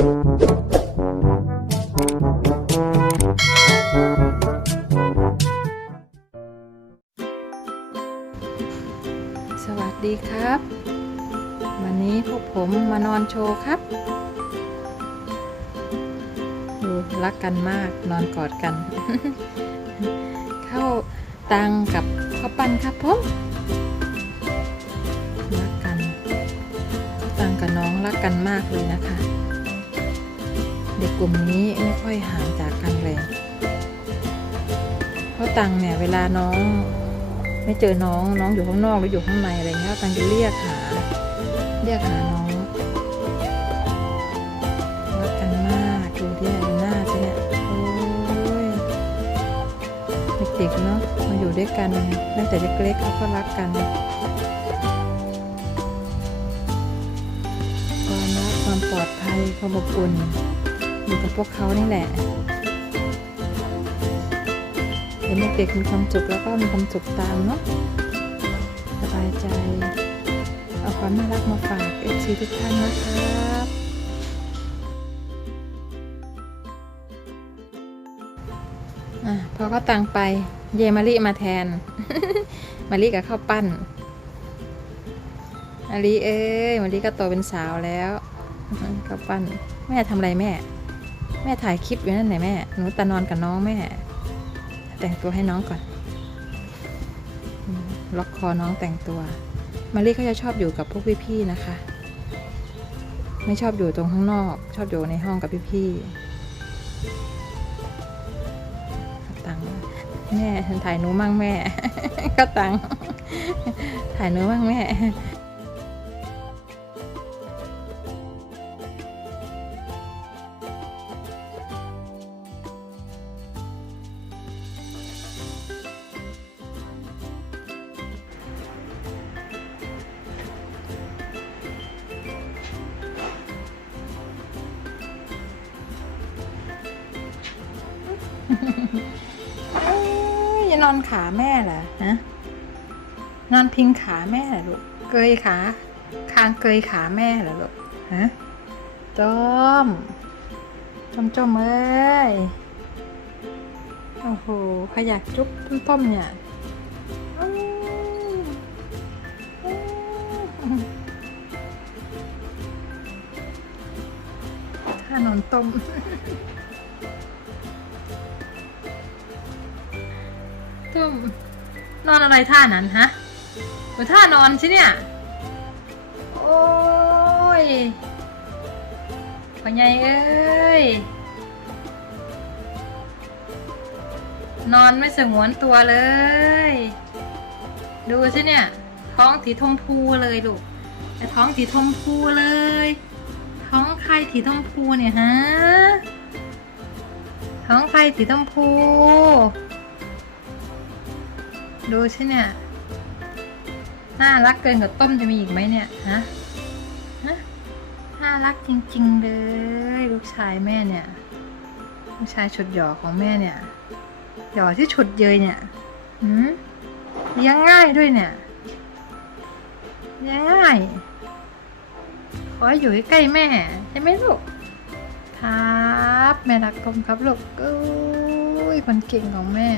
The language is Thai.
สวัสดีครับ วันนี้พวกผมมานอนโชว์ครับ ดูรักกันมากนอนกอดกัน เข้าตังกับข้าวปั้นครับผมรักกัน ตังกับน้องรักกันมากเลยนะคะ เด็กกลุ่มนี้ไม่ค่อยห่างจากกันเลย เพราะตังเนี่ยเวลาน้องไม่เจอน้องน้องอยู่ข้างนอกหรืออยู่ข้างในอะไรเงี้ยตังจะเรียกหา เรียกหาน้องรักกันมากดูที่ดูหน้าสิเนี่ยโอ้ยเด็กๆเนาะมาอยู่ด้วยกันตั้งแต่เล็กๆเขาก็รักกันความรักความปลอดภัยความอบอุ่น อยู่กับพวกเขานี่แหละเห็นเด็กๆมีความสุขแล้วก็มีความสุขตามเนาะสบายใจ เอาความน่ารักมาฝากเอฟซีทุกท่านนะครับอะพอเขาตังไปเยมาริมาแทน มาริกับข้าวปั้นมาริเอ้ยมาริก็โตเป็นสาวแล้วข้าวปั้นแม่ทำอะไรแม่ แม่ถ่ายคลิปอยู่นั่นไหนแม่หนูตานอนกับน้องแม่ แต่งตัวให้น้องก่อนล็อกคอน้องแต่งตัว มารีเขาจะชอบอยู่กับพวกพี่ๆนะคะ ไม่ชอบอยู่ตรงข้างนอก ชอบอยู่ในห้องกับพี่ๆตังแม่ถ่ายหนูมั่งแม่ ก็ตังถ่ายหนูมั่งแม่ อย่านอนขาแม่เหรอฮะนอนพิงขาแม่เหรอลูก เกยขา คางเกยขาแม่เหรอลูก ฮะจอมจอมจอมเอ้ย โอ้โห ขยากจุ๊บต้มๆเนี่ยอืมอืมถ้านอนต้ม ตุ้มนอนอะไรท่านั้นฮะหมือท่านอนใช่เนี่ย โอ้ยพ่อใหญ่เอ้ย นอนไม่สงวนตัวเลย ดูสิเนี่ย ท้องถีทมพูเลยลูกแต่ท้องถีทมพูเลย ท้องใครถีทมพูเนี่ยฮะ ท้องใครถีทมพู ดูสิเนี่ย น่ารักเกินกว่าต้มจะมีอีกไหมเนี่ย ฮะ ฮะ น่ารักจริง ๆ เลย ลูกชายแม่เนี่ย ลูกชายฉุดหยอของแม่เนี่ย หยอที่ฉุดเยยเนี่ยหืมเลี้ยงง่ายด้วยเนี่ยเลี้ยงง่าย ขออยู่ใกล้แม่ใช่ไหมลูก ครับ แม่รักต้มครับลูกอุ้ยคนเก่งของแม่